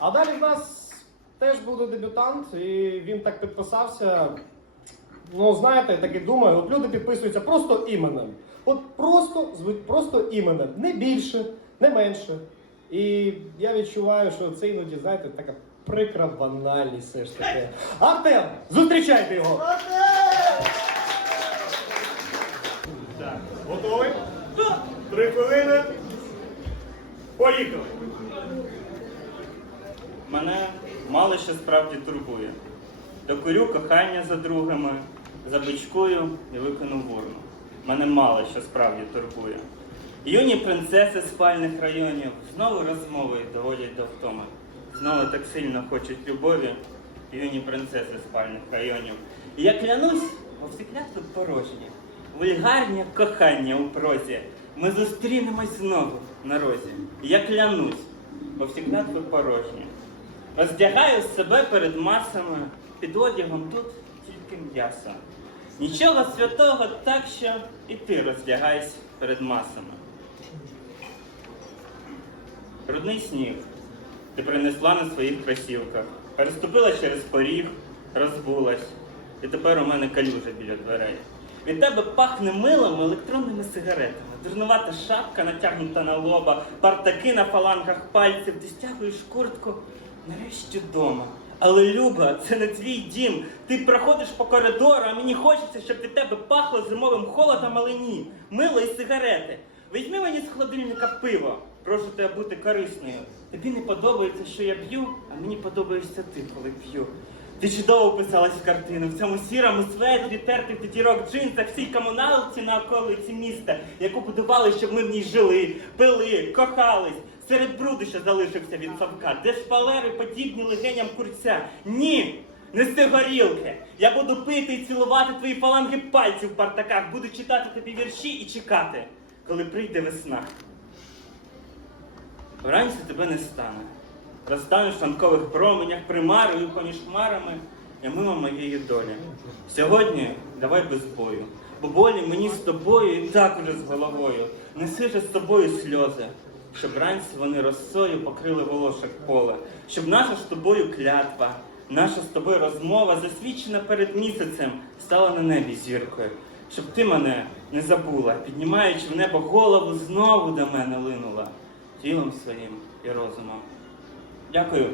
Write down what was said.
А далі в нас теж буде дебютант, і він так підписався. Ну, знаєте, я так і думаю, от люди підписуються просто іменем. От просто, просто іменем. Не більше, не менше. І я відчуваю, що це іноді, знаєте, така прикра банальність все ж таки. Артем, зустрічайте його! Так, готовий? Три хвилини. Поїхали! Мене мало що справді турбує. Докурю кохання за другими, забичкую і викину в урну. Мене мало що справді турбує. Юні принцеси спальних районів знову розмови доводять до втоми. Знову так сильно хочуть любові, юні принцеси спальних районів. І я клянусь, вовсікля тут порожні. Вульгарні кохання у прозі. Ми зустрінемось знову на розі. Я клянусь, вовсікля тут порожні. Роздягаю себе перед масами, під одягом тут тільки м'ясо. Нічого святого, так що і ти роздягайся перед масами. Рудний сніг ти принесла на своїх кросівках, переступила через поріг, розбулась, і тепер у мене калюжа біля дверей. Від тебе пахне милом електронними сигаретами. Дурнувата шапка натягнута на лоба, партаки на фалангах пальців, ти стягуєш куртку нарешті дома. Але Люба, це не твій дім. Ти проходиш по коридору, а мені хочеться, щоб від тебе пахло зимовим холодом, але ні. Мило і сигарети. Візьми мені з холодильника пиво. Прошу тебе бути корисною. Тобі не подобається, що я б'ю, а мені подобаєшся ти, коли п'ю. Ти чудово вписалась в картину в цьому сірому светрі, тертих тітірок джинсах, всій комуналці на околиці міста, яку будували, щоб ми в ній жили, пили, кохались. Серед бруду, що залишився від совка, де шпалери подібні легеням курця. Ні! Неси горілки! Я буду пити і цілувати твої фаланги пальців в партаках, буду читати тобі вірші і чекати, коли прийде весна. Вранці тебе не стане. Розтанеш в ранкових променях, примарою поміж хмарами, я мимо моєї долі. Сьогодні давай без бою, бо болі мені з тобою і так уже з головою. Неси же з тобою сльози, щоб ранці вони росою покрили волошок поле, щоб наша з тобою клятва, наша з тобою розмова, засвідчена перед місяцем, стала на небі зіркою, щоб ти мене не забула, піднімаючи в небо голову, знову до мене линула тілом своїм і розумом. Дякую.